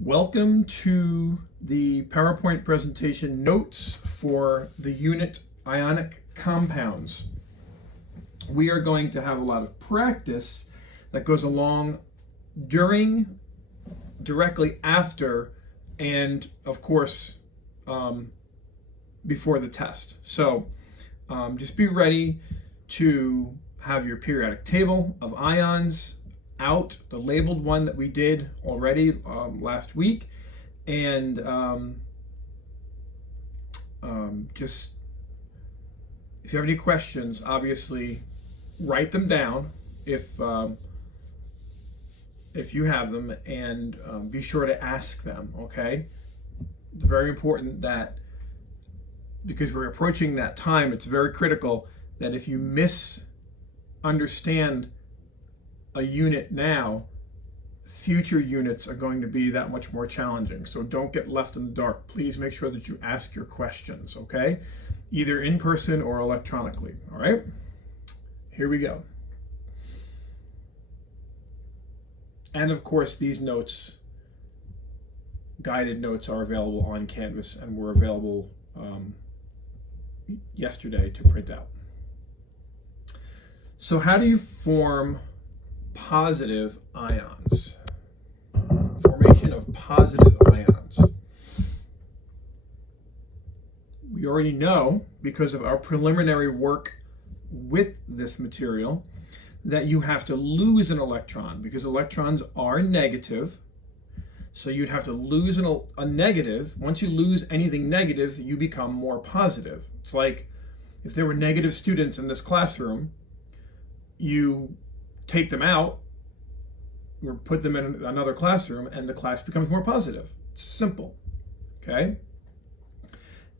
Welcome to the PowerPoint presentation notes for the unit Ionic compounds. We are going to have a lot of practice that goes along during, directly after, and of course before the test. So just be ready to have your periodic table of ions out, the labeled one that we did already last week, and just if you have any questions, obviously write them down if you have them, and be sure to ask them. Okay, it's very important that, because we're approaching that time, it's very critical that if you misunderstand a unit now, future units are going to be that much more challenging. So don't get left in the dark. Please make sure that you ask your questions, okay? Either in person or electronically, all right? Here we go. And of course, these notes, guided notes, are available on Canvas and were available yesterday to print out. So how do you form positive ions? Formation of positive ions. We already know, because of our preliminary work with this material, that you have to lose an electron, because electrons are negative. So you'd have to lose a negative. Once you lose anything negative, you become more positive. It's like if there were negative students in this classroom, you take them out or put them in another classroom and the class becomes more positive. It's simple, okay?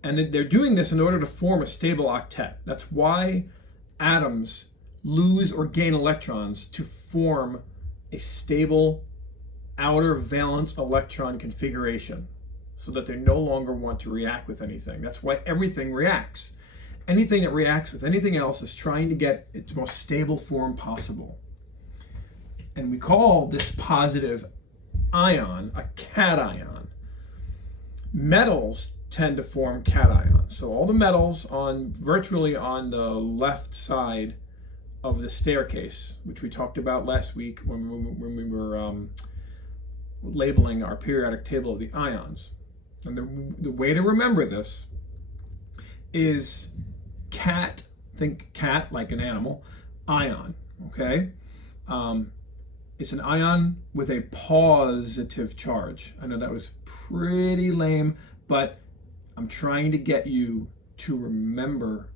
And they're doing this in order to form a stable octet. That's why atoms lose or gain electrons, to form a stable outer valence electron configuration, so that they no longer want to react with anything. That's why everything reacts. Anything that reacts with anything else is trying to get its most stable form possible. And we call this positive ion a cation. Metals tend to form cations. So all the metals virtually on the left side of the staircase, which we talked about last week when we were labeling our periodic table of the ions. And the way to remember this is cat, think cat like an animal, ion, okay? It's an ion with a positive charge. I know that was pretty lame, but I'm trying to get you to remember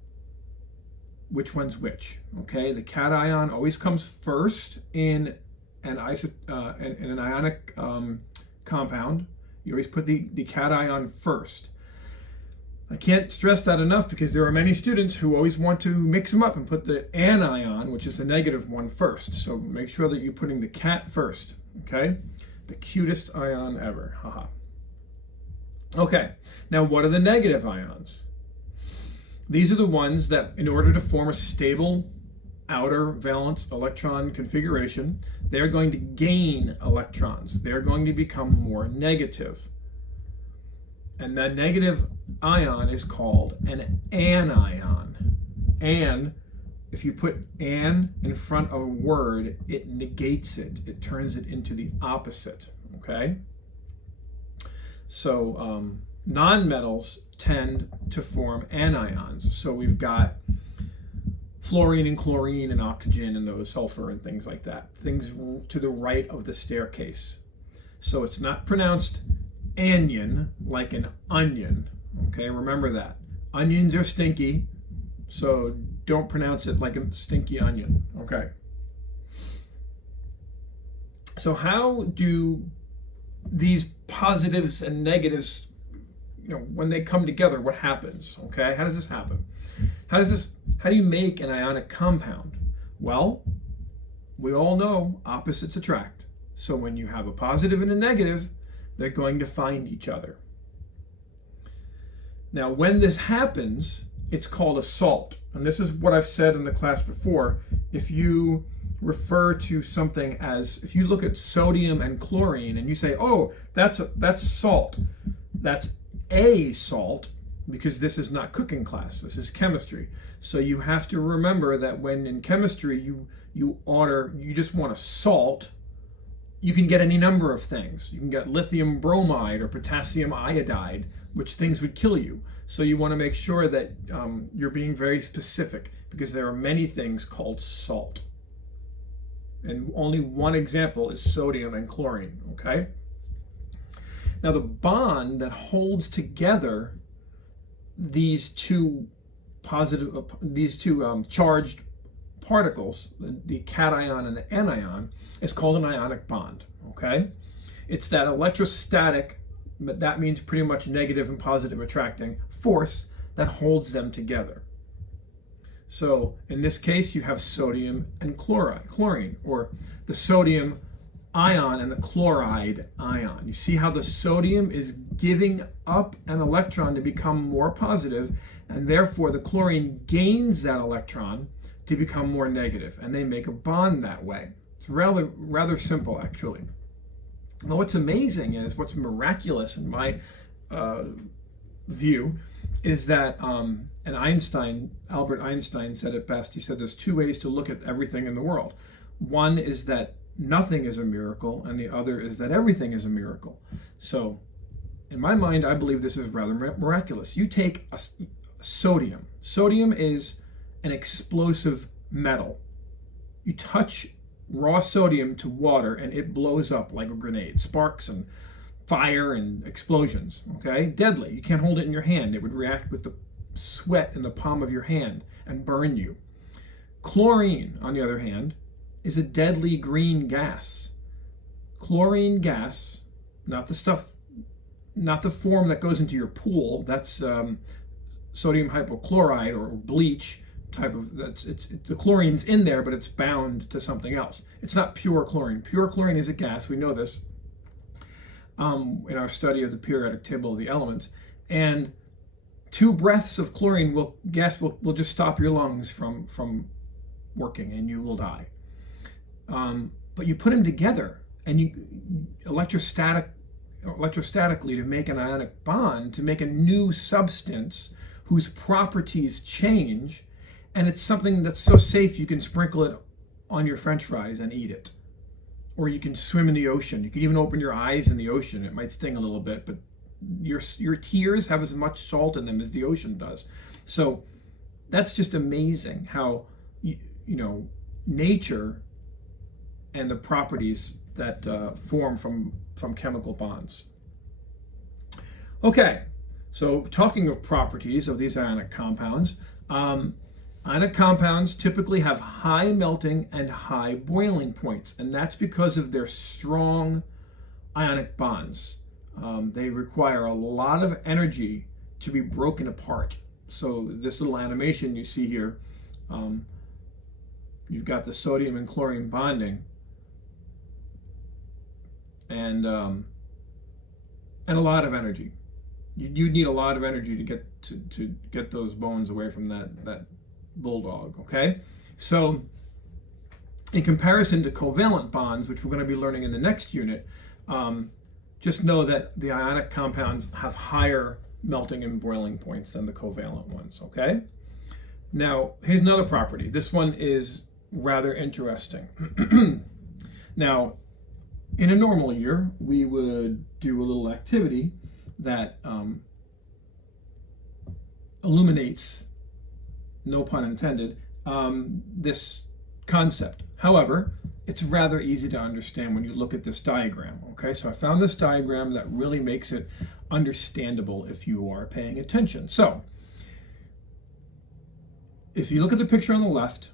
which one's which, okay? The cation always comes first in an ionic compound. You always put the cation first. I can't stress that enough, because there are many students who always want to mix them up and put the anion, which is the negative one, first. So make sure that you're putting the cat first, okay? The cutest ion ever, haha. Okay, now what are the negative ions? These are the ones that, in order to form a stable outer valence electron configuration, they're going to gain electrons. They're going to become more negative. And that negative ion is called an anion. And if you put an in front of a word, it negates it. It turns it into the opposite, okay? So nonmetals tend to form anions. So we've got fluorine and chlorine and oxygen and those, sulfur and things like that. Things to the right of the staircase. So it's not pronounced anion like an onion, okay? Remember that. Onions are stinky, so don't pronounce it like a stinky onion, okay? So how do these positives and negatives, when they come together, what happens, okay? How does this happen? How do you make an ionic compound? Well, we all know opposites attract. So when you have a positive and a negative, they're going to find each other. Now, when this happens, it's called a salt. And this is what I've said in the class before. If you refer to something as, if you look at sodium and chlorine and you say, oh, that's salt, that's a salt, because this is not cooking class, this is chemistry. So you have to remember that when in chemistry you just want a salt, you can get any number of things. You can get lithium bromide or potassium iodide, which things would kill you. So you want to make sure that you're being very specific, because there are many things called salt. And only one example is sodium and chlorine, okay? Now the bond that holds together these two charged particles, the cation and the anion, is called an ionic bond, okay? It's that electrostatic, but that means pretty much negative and positive attracting force that holds them together. So in this case, you have sodium and chlorine, or the sodium ion and the chloride ion. You see how the sodium is giving up an electron to become more positive, and therefore the chlorine gains that electron to become more negative, and they make a bond that way. It's rather simple, actually. Now, what's amazing is, what's miraculous in my view, is that, and Albert Einstein said it best. He said there's two ways to look at everything in the world. One is that nothing is a miracle, and the other is that everything is a miracle. So in my mind, I believe this is rather miraculous. You take sodium. Sodium is an explosive metal. You touch raw sodium to water and it blows up like a grenade. Sparks and fire and explosions, okay? Deadly. You can't hold it in your hand. It would react with the sweat in the palm of your hand and burn you. Chlorine, on the other hand, is a deadly green gas. Chlorine gas, not the form that goes into your pool. That's sodium hypochlorite or bleach type of, the chlorine's in there, but it's bound to something else. It's not pure chlorine. Pure chlorine is a gas. We know this in our study of the periodic table of the elements. And 2 breaths of chlorine will just stop your lungs from working, and you will die. But you put them together, and you electrostatically to make an ionic bond, to make a new substance whose properties change, and it's something that's so safe you can sprinkle it on your French fries and eat it. Or you can swim in the ocean. You can even open your eyes in the ocean. It might sting a little bit, but your tears have as much salt in them as the ocean does. So that's just amazing how nature and the properties that form from chemical bonds. Okay, so talking of properties of these ionic compounds, ionic compounds typically have high melting and high boiling points, and that's because of their strong ionic bonds. They require a lot of energy to be broken apart. So this little animation you see here, you've got the sodium and chlorine bonding, and a lot of energy. You need a lot of energy to get those bones away from that bulldog. Okay, so in comparison to covalent bonds, which we're going to be learning in the next unit, just know that the ionic compounds have higher melting and boiling points than the covalent ones. Okay, now here's another property. This one is rather interesting. Now, in a normal year, we would do a little activity that illuminates, no pun intended, this concept. However, it's rather easy to understand when you look at this diagram. Okay, so I found this diagram that really makes it understandable if you are paying attention. So, if you look at the picture on the left,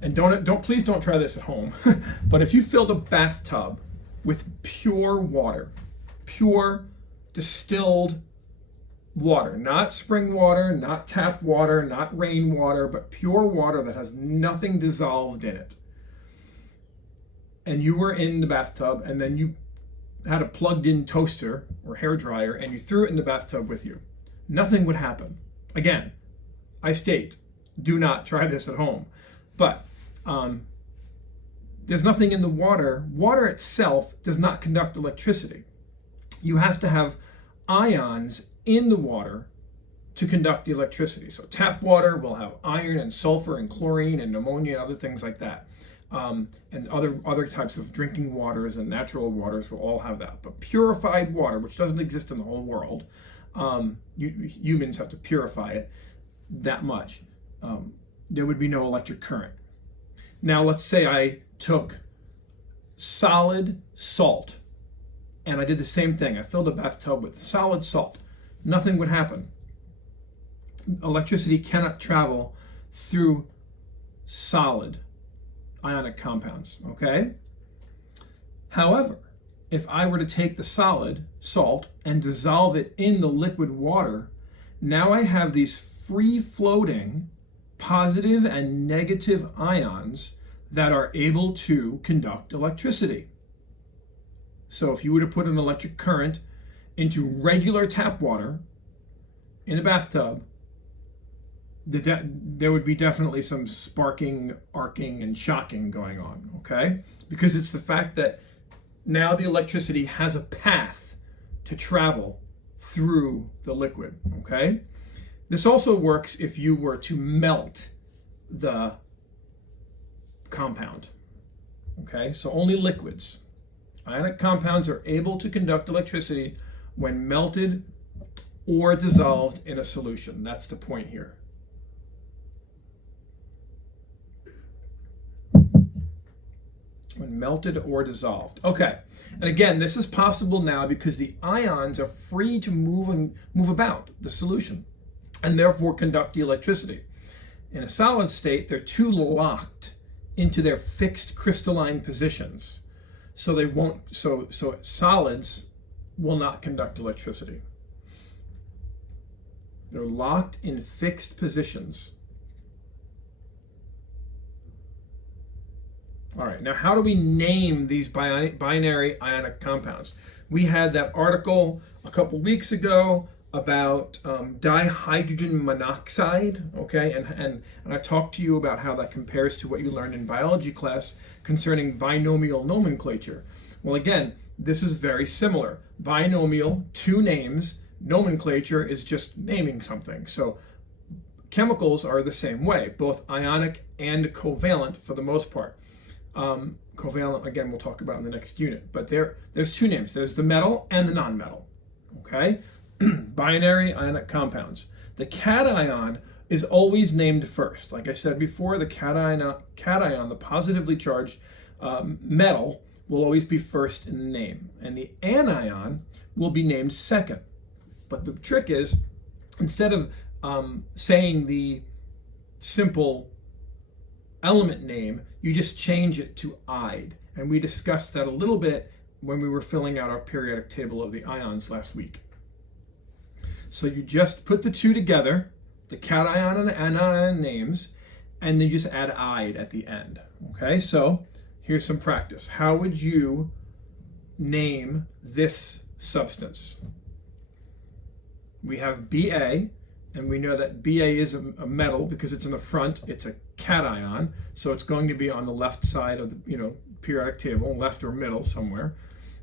and please don't try this at home, but if you filled a bathtub with pure water, pure distilled water, not spring water, not tap water, not rainwater, but pure water that has nothing dissolved in it, and you were in the bathtub, and then you had a plugged-in toaster or hair dryer, and you threw it in the bathtub with you, nothing would happen. Again, I state, do not try this at home. But there's nothing in the water. Water itself does not conduct electricity. You have to have ions in the water to conduct the electricity. So tap water will have iron and sulfur and chlorine and ammonia and other things like that. And other types of drinking waters and natural waters will all have that. But purified water, which doesn't exist in the whole world, humans have to purify it that much. There would be no electric current. Now let's say I took solid salt and I did the same thing. I filled a bathtub with solid salt. Nothing would happen. Electricity cannot travel through solid ionic compounds, okay? However, if I were to take the solid salt and dissolve it in the liquid water, now I have these free-floating positive and negative ions that are able to conduct electricity. So if you were to put an electric current into regular tap water in a bathtub, there would be definitely some sparking, arcing, and shocking going on, okay? Because it's the fact that now the electricity has a path to travel through the liquid, okay? This also works if you were to melt the compound, okay? So only liquids. Ionic compounds are able to conduct electricity when melted or dissolved in a solution. That's the point here. When melted or dissolved. Okay, and again, this is possible now because the ions are free to move about the solution and therefore conduct the electricity. In a solid state, they're too locked into their fixed crystalline positions, so they won't. So solids will not conduct electricity. They're locked in fixed positions. All right, now how do we name these binary ionic compounds? We had that article a couple weeks ago about dihydrogen monoxide, okay? And I talked to you about how that compares to what you learned in biology class concerning binomial nomenclature. Well, again, this is very similar. Binomial, two names, nomenclature is just naming something. So chemicals are the same way, both ionic and covalent for the most part. Covalent, again, we'll talk about in the next unit, but there's two names. There's the metal and the non-metal, okay? Binary ionic compounds. The cation is always named first. Like I said before, the cation, the positively charged metal, will always be first in the name, and the anion will be named second. But the trick is, instead of saying the simple element name, you just change it to "ide." And we discussed that a little bit when we were filling out our periodic table of the ions last week. So you just put the two together, the cation and the anion names, and then you just add "ide" at the end. Okay, so here's some practice. How would you name this substance? We have Ba, and we know that Ba is a metal because it's in the front. It's a cation, so it's going to be on the left side of the periodic table, left or middle somewhere,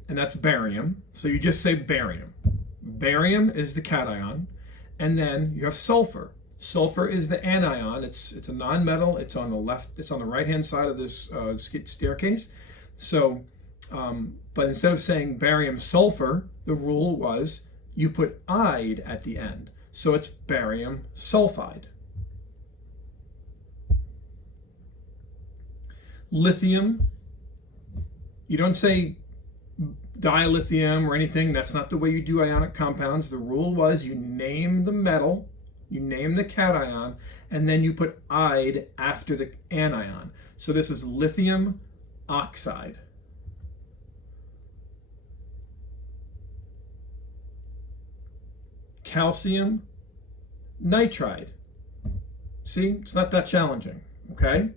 and that's barium. So you just say barium. Barium is the cation, and then you have sulfur. Sulfur is the anion. It's a non-metal. It's on the left. It's on the right-hand side of this staircase. So, but instead of saying barium sulfur, the rule was you put "ide" at the end. So it's barium sulfide. Lithium, you don't say dilithium or anything. That's not the way you do ionic compounds. The rule was you name the metal, you name the cation, and then you put "ide" after the anion. So this is lithium oxide. Calcium nitride. See, it's not that challenging, okay?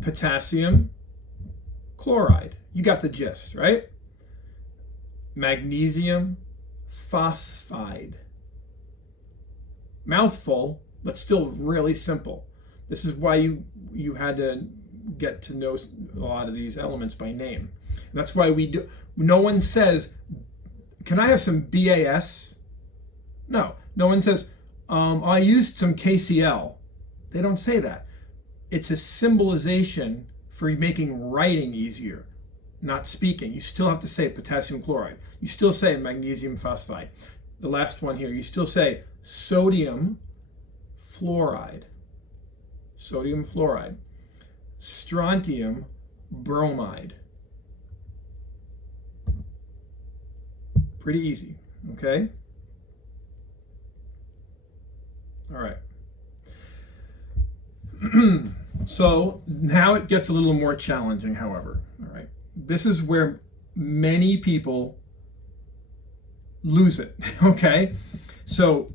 Potassium chloride. You got the gist, right? Magnesium phosphide. Mouthful, but still really simple. This is why you had to get to know a lot of these elements by name. And that's why no one says, can I have some BAS? No one says, I used some KCl. They don't say that. It's a symbolization for making writing easier, not speaking. You still have to say potassium chloride. You still say magnesium phosphide. The last one here, you still say sodium fluoride. Sodium fluoride. Strontium bromide. Pretty easy, okay? All right. So now it gets a little more challenging, however. All right. This is where many people lose it, okay? So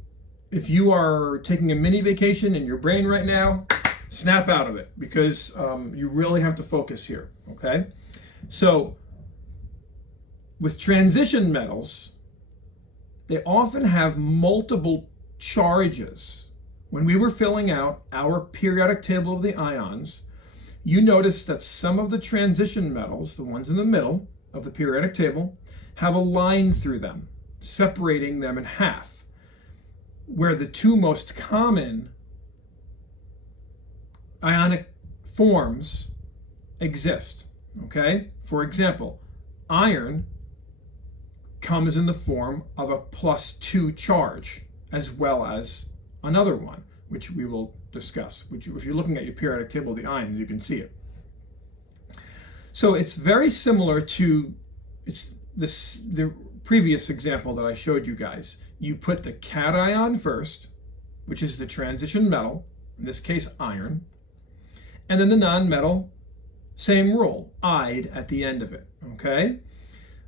if you are taking a mini vacation in your brain right now, snap out of it, because you really have to focus here, okay? So with transition metals, they often have multiple charges. When we were filling out our periodic table of the ions, you notice that some of the transition metals, the ones in the middle of the periodic table, have a line through them, separating them in half, where the two most common ionic forms exist, okay? For example, iron comes in the form of a +2 charge, as well as another one, which we will discuss. Which, if you're looking at your periodic table of the ions, you can see it. So it's very similar to the previous example that I showed you guys. You put the cation first, which is the transition metal, in this case iron, and then the non-metal, same rule, "ide" at the end of it, okay?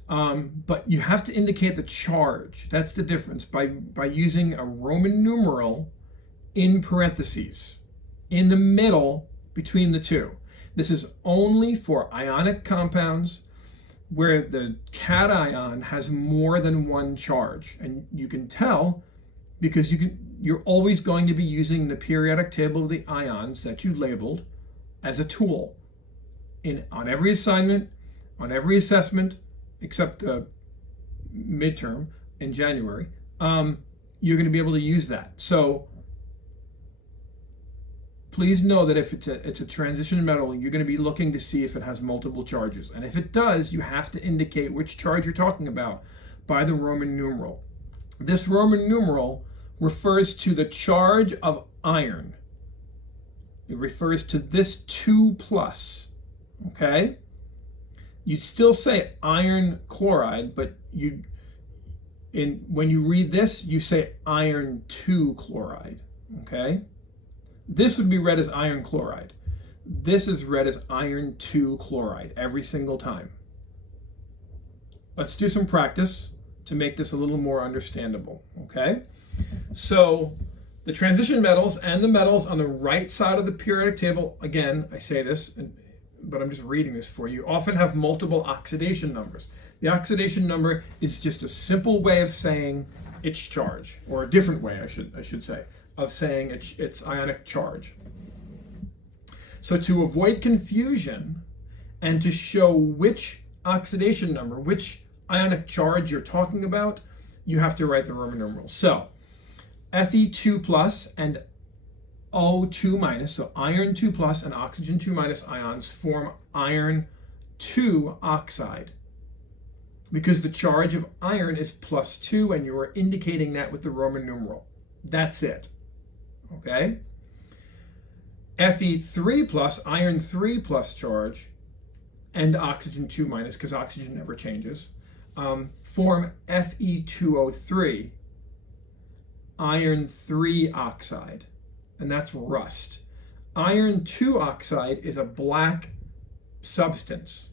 But you have to indicate the charge. That's the difference, by using a Roman numeral in parentheses, in the middle between the two. This is only for ionic compounds where the cation has more than one charge. And you can tell because you're always going to be using the periodic table of the ions that you labeled as a tool on every assignment, on every assessment, except the midterm in January. You're going to be able to use that. So please know that if it's a transition metal, you're going to be looking to see if it has multiple charges. And if it does, you have to indicate which charge you're talking about by the Roman numeral. This Roman numeral refers to the charge of iron. It refers to this 2+, okay? You still say iron chloride, but when you read this, you say iron 2 chloride, okay? This would be read as iron chloride. This is read as iron 2 chloride every single time. Let's do some practice to make this a little more understandable, okay? So the transition metals and the metals on the right side of the periodic table, again, I say this, but I'm just reading this for you, often have multiple oxidation numbers. The oxidation number is just a simple way of saying its charge, or a different way, I should say, of saying its ionic charge. So to avoid confusion and to show which oxidation number, which ionic charge you're talking about, you have to write the Roman numerals. So Fe2+ and O2-, so iron 2+ and oxygen 2- ions form iron 2 oxide, because the charge of iron is +2, and you are indicating that with the Roman numeral. That's it, okay? Fe3+, iron 3+ charge, and oxygen 2-, because oxygen never changes, form Fe2O3, iron 3 oxide, and that's rust. Iron 2 oxide is a black substance.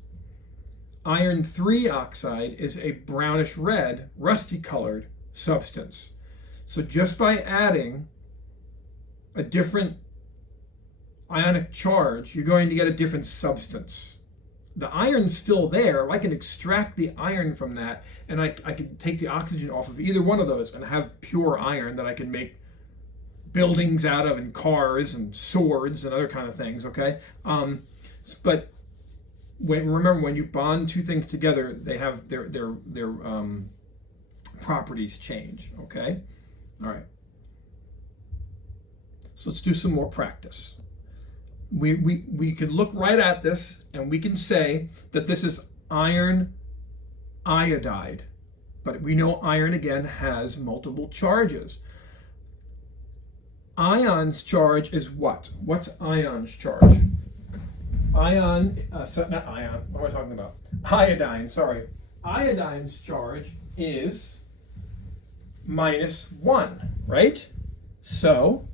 Iron 3 oxide is a brownish red, rusty colored substance. So just by adding a different ionic charge, you're going to get a different substance. The iron's still there. I can extract the iron from that, and I can take the oxygen off of either one of those and have pure iron that I can make buildings out of, and cars and swords and other kind of things, okay? But remember, when you bond two things together, they have their properties change. Okay, all right. So let's do some more practice. We can look right at this and we can say that this is iron iodide, but we know iron again has multiple charges. Ion's charge is what? What's ion's charge? Not ion, what am I talking about? Iodine, sorry. Iodine's charge is -1, right? So,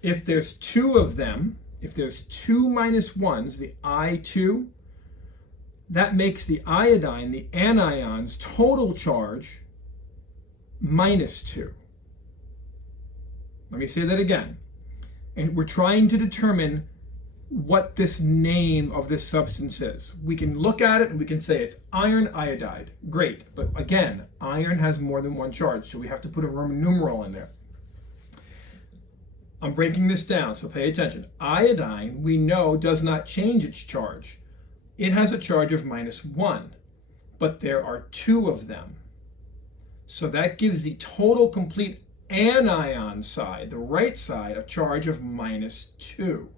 if there's two of them, if there's two -1s, the I2, that makes the iodine, the anion's total charge -2. Let me say that again. And we're trying to determine what this name of this substance is. We can look at it and we can say it's iron iodide. Great. But again, iron has more than one charge, so we have to put a Roman numeral in there. I'm breaking this down, so pay attention. Iodine, we know, does not change its charge. It has a charge of -1, but there are two of them. So that gives the total complete anion side, the right side, a charge of -2.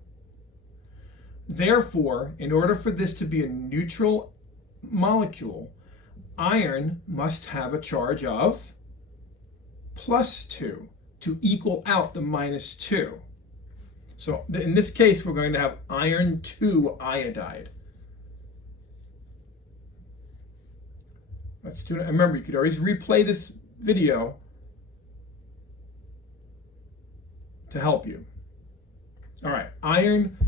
Therefore, in order for this to be a neutral molecule, iron must have a charge of +2 to equal out the -2. So in this case, we're going to have iron 2 iodide. Let's do it. Remember, you could always replay this video to help you. All right, iron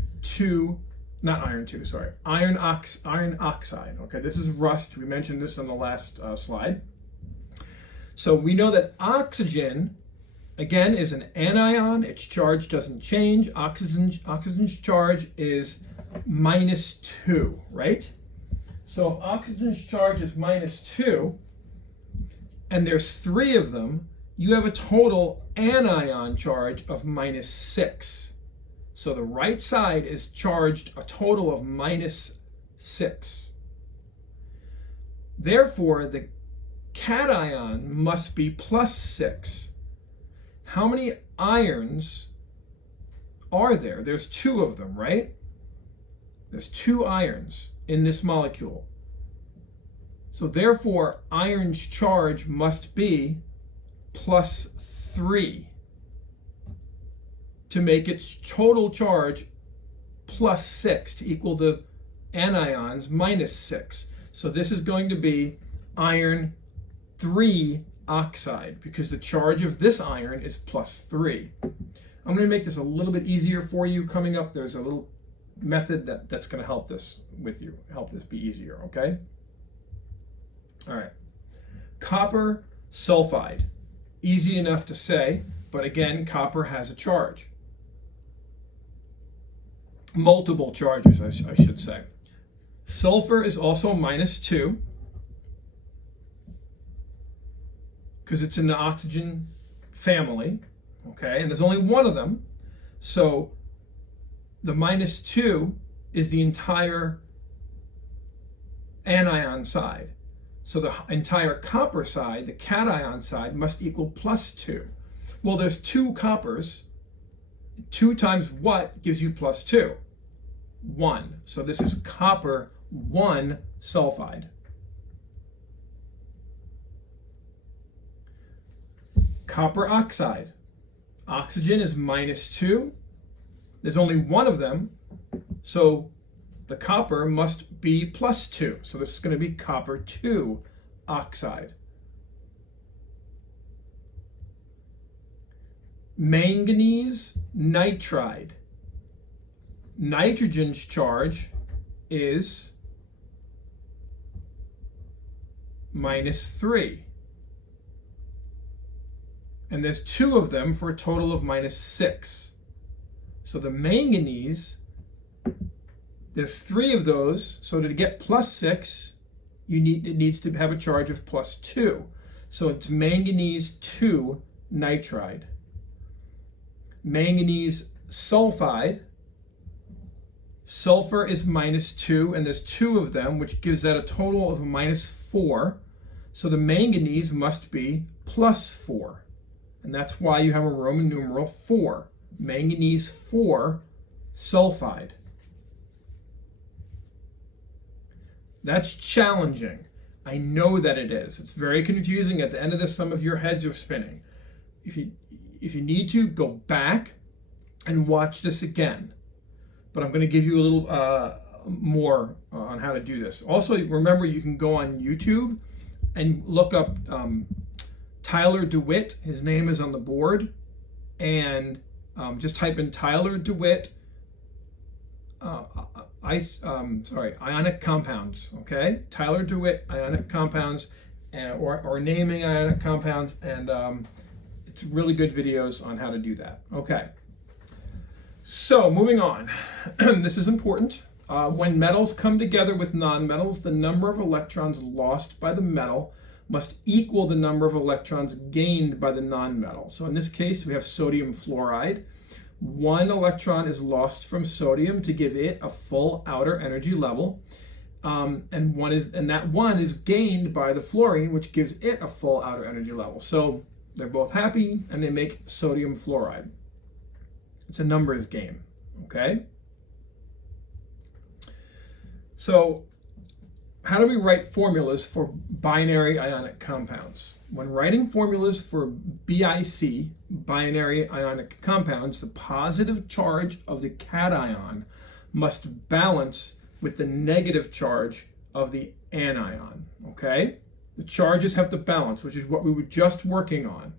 oxide. Okay, this is rust. We mentioned this on the last slide. So we know that oxygen, again, is an anion. Its charge doesn't change. Oxygen's charge is -2, right? So if oxygen's charge is -2, and there's 3 of them, you have a total anion charge of -6. So the right side is charged a total of -6. Therefore, the cation must be +6. How many irons are there? There's 2 of them, right? There's 2 irons in this molecule. So therefore, iron's charge must be +3 to make its total charge +6 to equal the anions -6. So this is going to be iron 3 oxide because the charge of this iron is +3. I'm going to make this a little bit easier for you coming up. There's a little method that's going to help this with you, help this be easier, okay? All right. Copper sulfide. Easy enough to say, but again, copper has a charge. Multiple charges, I should say. Sulfur is also -2 because it's in the oxygen family, okay? And there's only one of them. So the -2 is the entire anion side. So the entire copper side, the cation side, must equal +2. Well, there's 2 coppers. 2 times what gives you +2? 1. So this is copper 1 sulfide. Copper oxide. Oxygen is -2. There's only one of them, so the copper must be +2. So this is going to be copper 2 oxide. Manganese nitride. Nitrogen's charge is -3. And there's 2 of them for a total of -6. So the manganese, there's 3 of those. So to get +6, it needs to have a charge of +2. So it's manganese 2 nitride. Manganese sulfide Sulfur is -2, and there's 2 of them, which gives that a total of -4. So the manganese must be +4. And that's why you have a Roman numeral 4. Manganese 4 sulfide. That's challenging. I know that it is. It's very confusing. At the end of this, some of your heads are spinning. If you need to, go back and watch this again. But I'm going to give you a little more on how to do this. Also, remember, you can go on YouTube and look up Tyler DeWitt. His name is on the board. And just type in Tyler DeWitt ionic compounds, okay? Tyler DeWitt ionic compounds, or naming ionic compounds, and it's really good videos on how to do that. Okay, so moving on. This is important. When metals come together with nonmetals, the number of electrons lost by the metal must equal the number of electrons gained by the nonmetal. So in this case, we have sodium fluoride. 1 electron is lost from sodium to give it a full outer energy level, and that one is gained by the fluorine, which gives it a full outer energy level. So they're both happy, and they make sodium fluoride. It's a numbers game, okay? So how do we write formulas for binary ionic compounds? When writing formulas for BIC, binary ionic compounds, the positive charge of the cation must balance with the negative charge of the anion, okay? The charges have to balance, which is what we were just working on.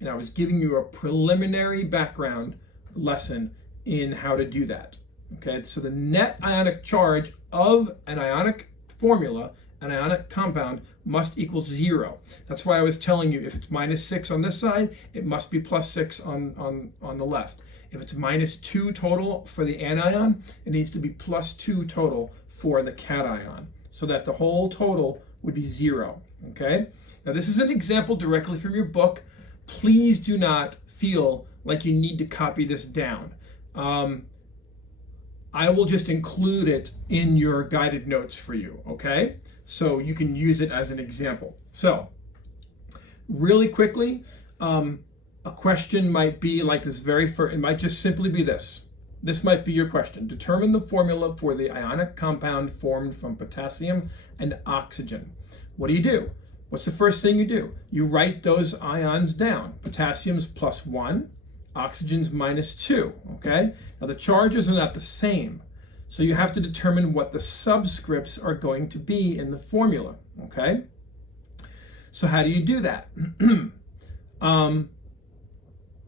And I was giving you a preliminary background lesson in how to do that, okay? So the net ionic charge of an ionic formula, an ionic compound, must equal 0. That's why I was telling you, if it's -6 on this side, it must be +6 on the left. If it's -2 total for the anion, it needs to be +2 total for the cation, so that the whole total would be 0, okay? Now this is an example directly from your book. Please do not feel like you need to copy this down. I will just include it in your guided notes for you, okay? So you can use it as an example. So, really quickly, a question might be like this it might just simply be this. This might be your question. Determine the formula for the ionic compound formed from potassium and oxygen. What do? What's the first thing you do? You write those ions down. Potassium's +1. Oxygen's -2, okay? Now the charges are not the same, so you have to determine what the subscripts are going to be in the formula, okay? So how do you do that?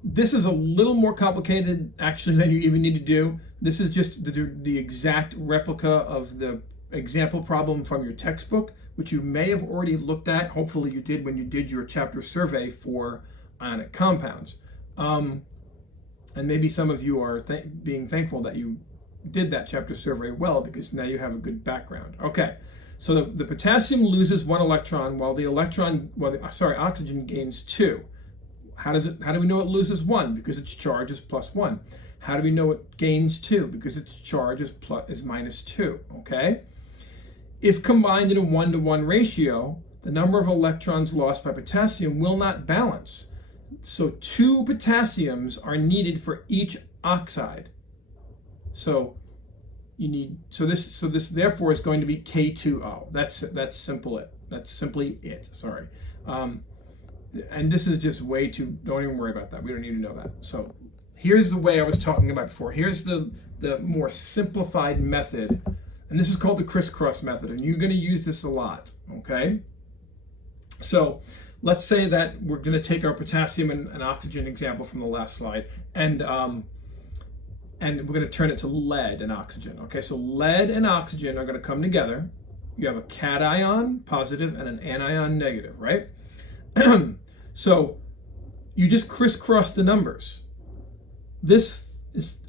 This is a little more complicated actually than you even need to do. This is just the exact replica of the example problem from your textbook, which you may have already looked at. Hopefully you did when you did your chapter survey for ionic compounds. And maybe some of you are being thankful that you did that chapter survey well, because now you have a good background. Okay, so the potassium loses 1 electron while oxygen gains 2. How do we know it loses 1? Because its charge is +1. How do we know it gains 2? Because its charge is -2, okay? If combined in a 1-to-1 ratio, the number of electrons lost by potassium will not balance. So 2 potassiums are needed for each oxide. So this therefore is going to be K2O. That's simply it. Sorry. And this is just way too. Don't even worry about that. We don't need to know that. So here's the way I was talking about before. Here's the more simplified method, and this is called the crisscross method. And you're going to use this a lot. Okay. So let's say that we're going to take our potassium and oxygen example from the last slide, and we're going to turn it to lead and oxygen. Okay, so lead and oxygen are going to come together. You have a cation, positive, and an anion, negative, right? So you just crisscross the numbers.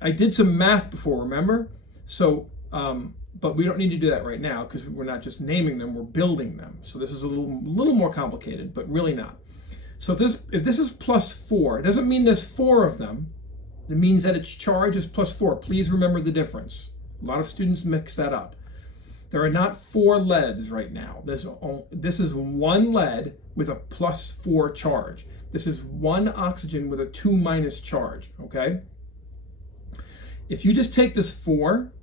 I did some math before, remember? So, but we don't need to do that right now because we're not just naming them, we're building them. So this is a little more complicated, but really not. So if this is +4, it doesn't mean there's 4 of them. It means that its charge is +4. Please remember the difference. A lot of students mix that up. There are not 4 leads right now. This is 1 lead with a +4 charge. This is 1 oxygen with a 2- charge, okay? If you just take this 4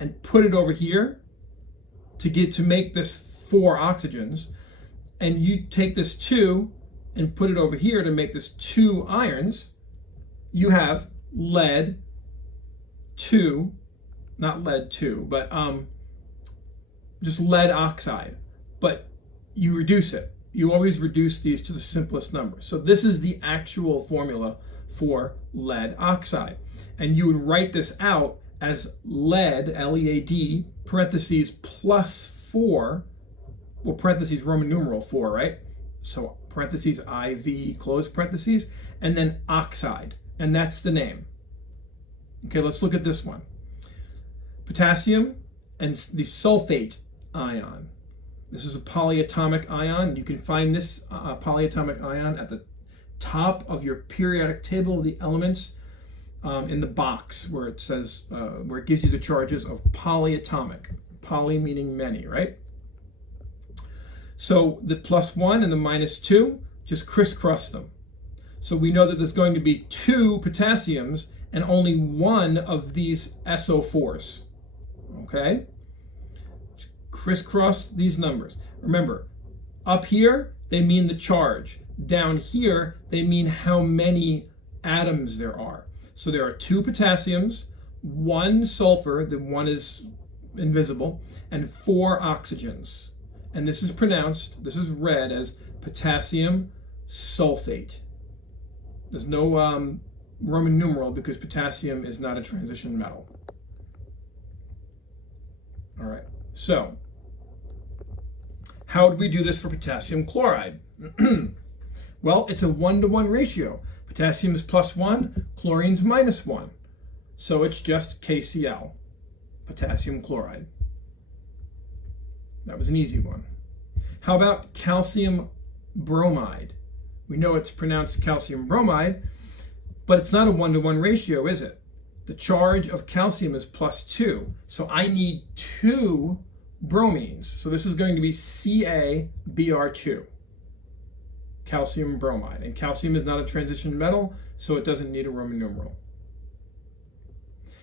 and put it over here to make this 4 oxygens, and you take this 2 and put it over here to make this 2 irons, you have lead 2, not lead 2, but just lead oxide, but you reduce it. You always reduce these to the simplest number. So this is the actual formula for lead oxide. And you would write this out as lead, L-E-A-D, parentheses +4, well, parentheses Roman numeral 4, right? So parentheses IV, close parentheses, and then oxide, and that's the name. Okay, let's look at this one. Potassium and the sulfate ion. This is a polyatomic ion. You can find this polyatomic ion at the top of your periodic table of the elements in the box where it says, where it gives you the charges of polyatomic. Poly meaning many, right? So the +1 and the -2, just crisscross them. So we know that there's going to be 2 potassiums and only 1 of these SO4s, okay? Crisscross these numbers. Remember, up here, they mean the charge. Down here, they mean how many atoms there are. So there are 2 potassiums, 1 sulfur, the 1 is invisible, and 4 oxygens. And this is pronounced, this is read as potassium sulfate. There's no Roman numeral because potassium is not a transition metal. All right, so how would we do this for potassium chloride? Well, it's a 1-to-1 ratio. Potassium is +1, chlorine's -1. So it's just KCl, potassium chloride. That was an easy one. How about calcium bromide? We know it's pronounced calcium bromide, but it's not a 1-to-1 ratio, is it? The charge of calcium is +2. So I need 2 bromines. So this is going to be CaBr2, calcium bromide. And calcium is not a transition metal, so it doesn't need a Roman numeral.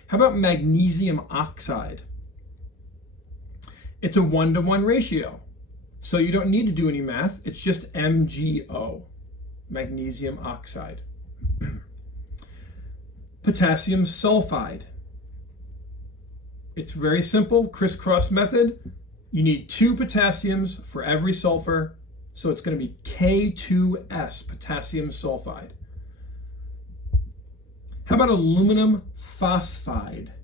How about magnesium oxide? It's a 1-to-1 ratio. So you don't need to do any math. It's just MgO, magnesium oxide. Potassium sulfide. It's very simple, crisscross method. You need 2 potassiums for every sulfur, so it's going to be K2S, potassium sulfide. How about aluminum phosphide?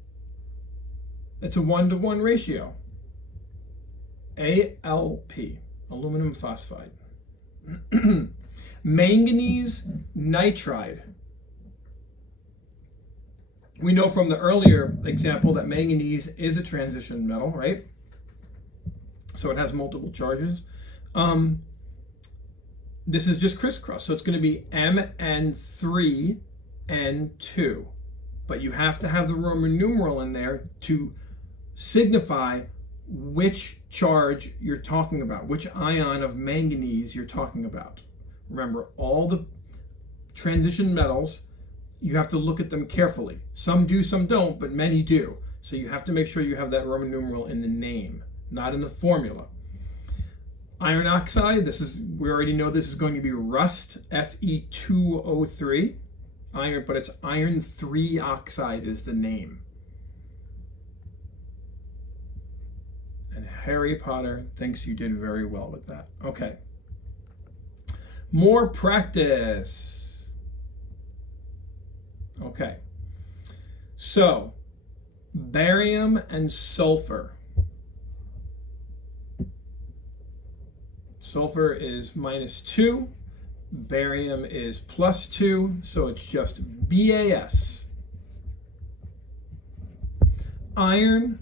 It's a 1-to-1 ratio. ALP, aluminum phosphide. Manganese nitride. We know from the earlier example that manganese is a transition metal, right? So it has multiple charges. This is just crisscross, so it's going to be Mn3N2. But you have to have the Roman numeral in there to signify which charge you're talking about, which ion of manganese you're talking about. Remember, all the transition metals, you have to look at them carefully. Some do, some don't, but many do. So you have to make sure you have that Roman numeral in the name, not in the formula. Iron oxide, we already know this is going to be rust, Fe2O3. Iron, but it's iron 3 oxide is the name. And Harry Potter thinks you did very well with that. Okay. More practice. Okay. So, barium and sulfur. Sulfur is -2. Barium is +2, so it's just BAS. Iron,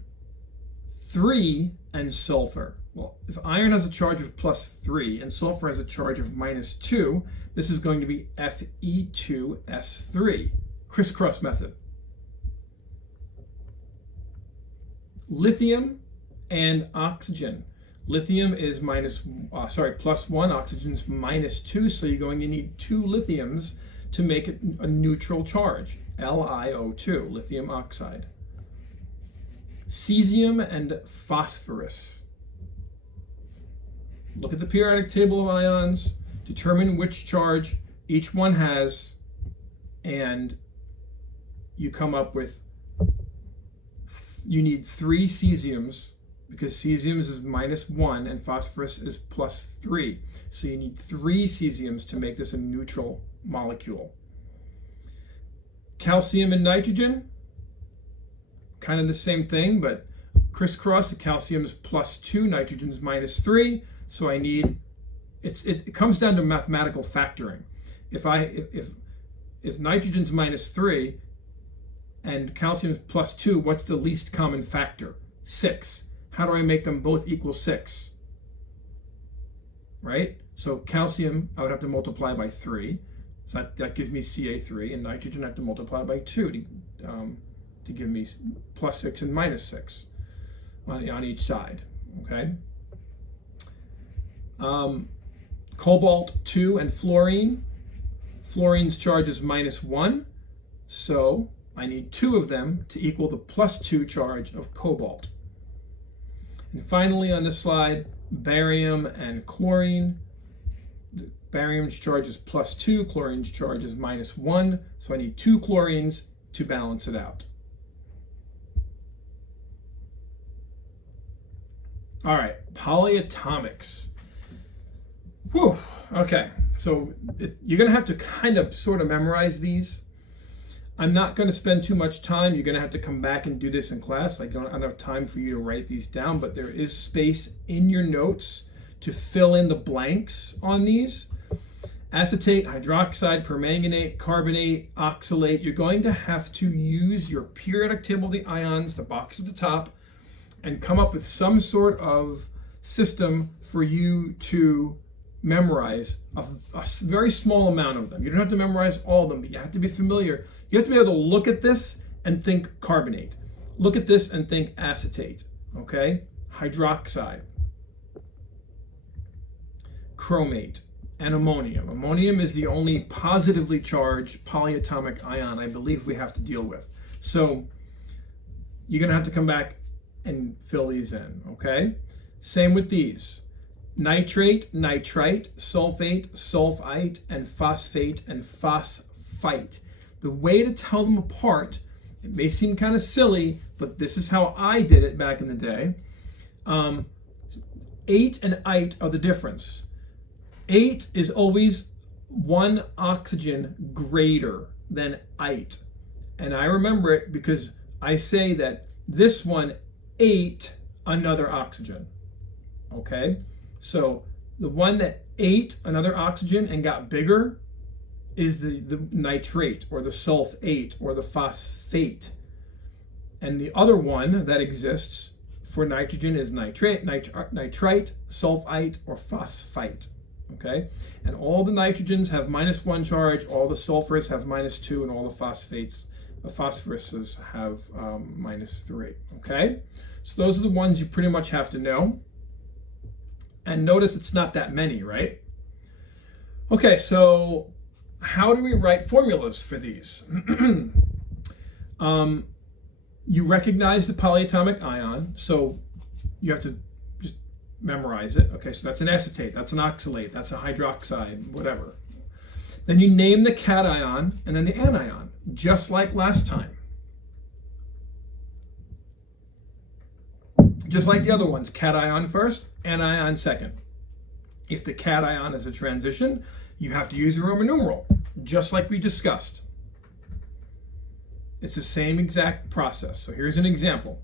3, and sulfur. Well, if iron has a charge of +3 and sulfur has a charge of -2, this is going to be Fe2S3. Crisscross method. lithium and oxygen. Lithium is plus 1, oxygen's -2, so you're going to need 2 lithiums to make it a neutral charge, LiO2, lithium oxide. Cesium and phosphorus. Look at the periodic table of ions, determine which charge each one has, and you come up with, you need 3 cesiums, because cesium is -1 and phosphorus is +3. So you need 3 cesiums to make this a neutral molecule. Calcium and nitrogen, kind of the same thing, but crisscross. The calcium is +2, nitrogen is -3. So I need, it comes down to mathematical factoring. If nitrogen's -3 and calcium is +2, what's the least common factor? 6. How do I make them both equal 6? Right? So calcium, I would have to multiply by 3. So that gives me Ca3, and nitrogen I have to multiply by 2 to give me +6 and -6 on each side. Okay? Cobalt 2 and fluorine. Fluorine's charge is -1, so I need 2 of them to equal the +2 charge of cobalt. And finally on this slide, barium and chlorine. Barium's charge is +2, chlorine's charge is -1, so I need 2 chlorines to balance it out. All right, polyatomics. Whew, okay, so you're gonna have to kind of sort of memorize these. I'm not going to spend too much time. You're going to have to come back and do this in class. I don't have time for you to write these down, but there is space in your notes to fill in the blanks on these. Acetate, hydroxide, permanganate, carbonate, oxalate. You're going to have to use your periodic table of the ions, the box at the top, and come up with some sort of system for you to memorize a very small amount of them. You don't have to memorize all of them, but you have to be familiar. You have to be able to look at this and think carbonate. Look at this and think acetate, okay? Hydroxide, chromate, and ammonium. Ammonium is the only positively charged polyatomic ion I believe we have to deal with. So you're gonna have to come back and fill these in, okay? Same with these. Nitrate, nitrite, sulfate, sulfite, and phosphate and phosphite. The way to tell them apart, it may seem kind of silly, but this is how I did it back in the day. 8 and ite are the difference. 8 is always 1 oxygen greater than ite. And I remember it because I say that this one ate another oxygen, okay? So the one that ate another oxygen and got bigger is the nitrate or the sulfate or the phosphate. And the other one that exists for nitrogen is nitrite, sulfite, or phosphite. Okay? And all the nitrogens have -1 charge, all the sulfurs have -2, and all the phosphates, the phosphoruses have -3. Okay? So those are the ones you pretty much have to know. And notice it's not that many, right? Okay, so how do we write formulas for these? You recognize the polyatomic ion, so you have to just memorize it. Okay, so that's an acetate, that's an oxalate, that's a hydroxide, whatever. Then you name the cation and then the anion, just like last time. Just like the other ones, cation first, anion second. If the cation is a transition, you have to use a Roman numeral, just like we discussed. It's the same exact process. So here's an example.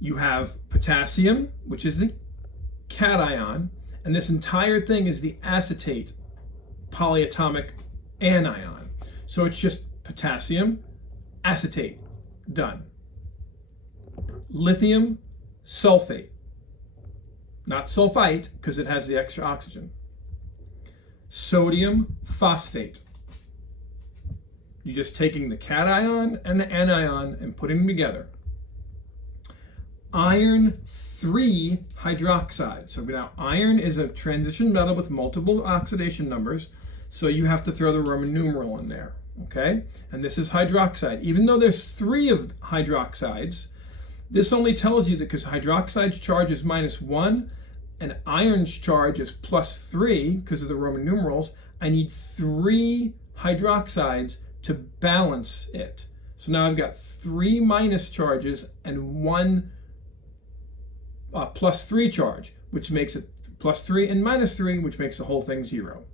You have potassium, which is the cation, and this entire thing is the acetate polyatomic anion. So it's just potassium, acetate, done. Lithium sulfate, not sulfite because it has the extra oxygen. Sodium phosphate. You're just taking the cation and the anion and putting them together. iron 3 hydroxide. So now iron is a transition metal with multiple oxidation numbers, so you have to throw the Roman numeral in there, okay? And this is hydroxide. Even though there's 3 of hydroxides, this only tells you that because hydroxide's charge is -1 and iron's charge is +3 because of the Roman numerals, I need 3 hydroxides to balance it. So now I've got 3 minus charges and 1 +3 charge, which makes it +3 and -3, which makes the whole thing 0.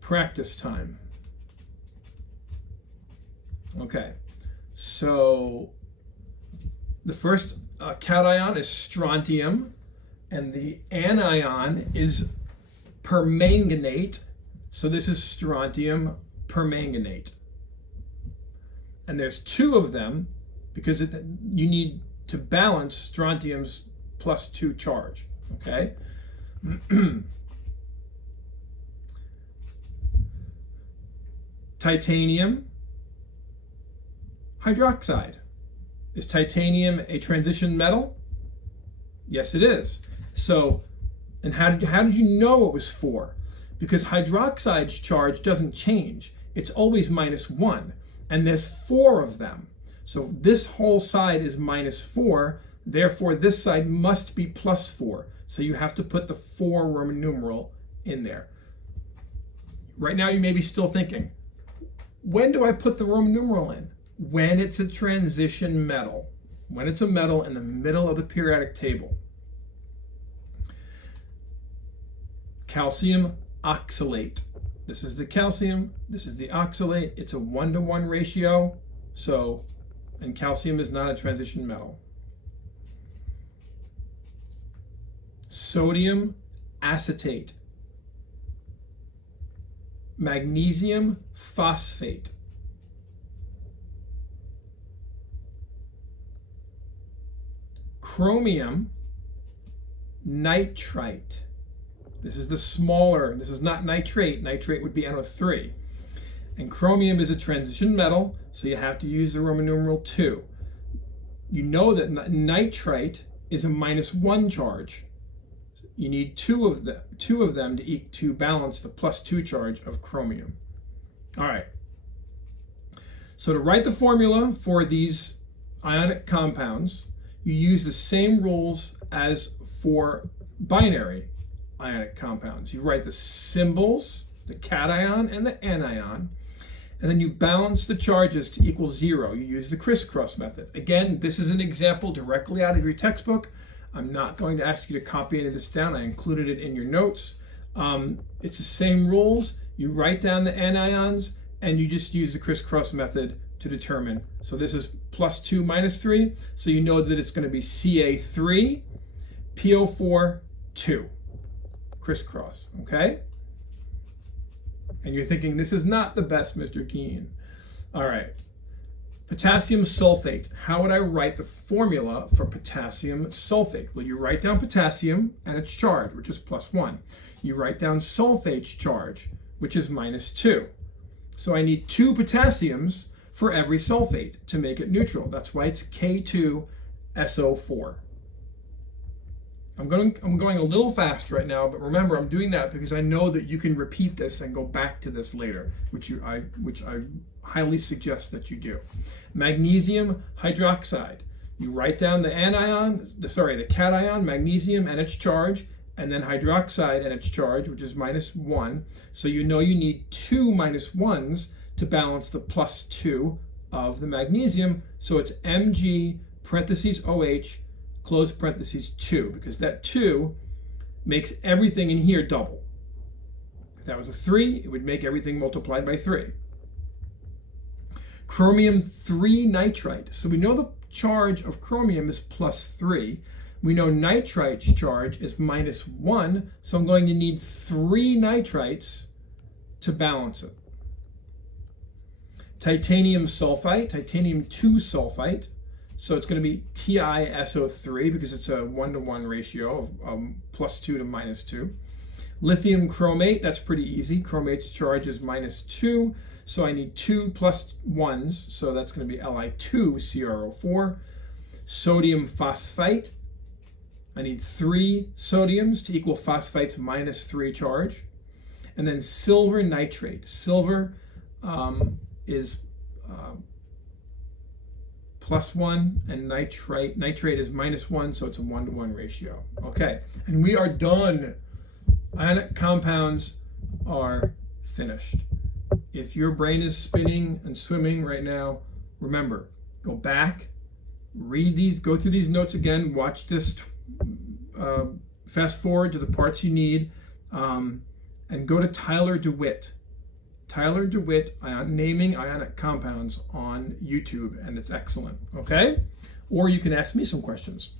Practice time. Okay, so the first cation is strontium, and the anion is permanganate. So this is strontium permanganate. And there's 2 of them because you need to balance strontium's +2 charge, okay? Titanium hydroxide. Is titanium a transition metal? Yes, it is. So, and how did you know it was 4? Because hydroxide's charge doesn't change. It's always -1, and there's 4 of them. So this whole side is -4, therefore this side must be +4. So you have to put the 4 Roman numeral in there. Right now you may be still thinking, when do I put the Roman numeral in? When it's a transition metal. When it's a metal in the middle of the periodic table. Calcium oxalate. This is the calcium, this is the oxalate. It's a 1-to-1 ratio. So, and calcium is not a transition metal. Sodium acetate. Magnesium phosphate. Chromium nitrite. This is the smaller, this is not nitrate. Nitrate would be NO3. And chromium is a transition metal, so you have to use the Roman numeral 2. You know that nitrite is a -1 charge. You need 2 of them to balance the +2 charge of chromium. All right. So to write the formula for these ionic compounds, you use the same rules as for binary ionic compounds. You write the symbols, the cation and the anion, and then you balance the charges to equal 0. You use the crisscross method. Again, this is an example directly out of your textbook. I'm not going to ask you to copy any of this down. I included it in your notes. It's the same rules. You write down the anions and you just use the crisscross method to determine. So this is +2 -3. So you know that it's going to be Ca3, PO4, 2. Crisscross, okay? And you're thinking, this is not the best, Mr. Keene. All right. Potassium sulfate. How would I write the formula for potassium sulfate? Well, you write down potassium and its charge, which is +1. You write down sulfate's charge, which is -2. So I need 2 potassiums for every sulfate to make it neutral. That's why it's K2SO4. I'm going a little fast right now, but remember, I'm doing that because I know that you can repeat this and go back to this later, which I highly suggest that you do. Magnesium hydroxide. You write down the cation, magnesium and its charge, and then hydroxide and its charge, which is -1. So you know you need 2 -1s to balance the +2 of the magnesium. So it's Mg parentheses OH close parentheses 2, because that 2 makes everything in here double. If that was a 3, it would make everything multiplied by 3. Chromium 3 nitrite. So we know the charge of chromium is +3. We know nitrite's charge is -1, so I'm going to need 3 nitrites to balance it. Titanium sulfite, titanium 2 sulfite. So it's going to be TiSO3 because it's a 1-to-1 ratio of +2 to -2. Lithium chromate, that's pretty easy. Chromate's charge is -2. So I need 2 plus 1s, so that's going to be Li2CrO4. Sodium phosphite, I need 3 sodiums to equal phosphites minus 3 charge. And then silver nitrate. Silver is plus 1, and nitrate is minus 1, so it's a 1-to-1 ratio. Okay, and we are done. Ionic compounds are finished. If your brain is spinning and swimming right now, remember, go back, read these, go through these notes again, watch this, fast forward to the parts you need, and go to Tyler DeWitt. Tyler DeWitt, Naming Ionic Compounds on YouTube, and it's excellent, okay? Or you can ask me some questions.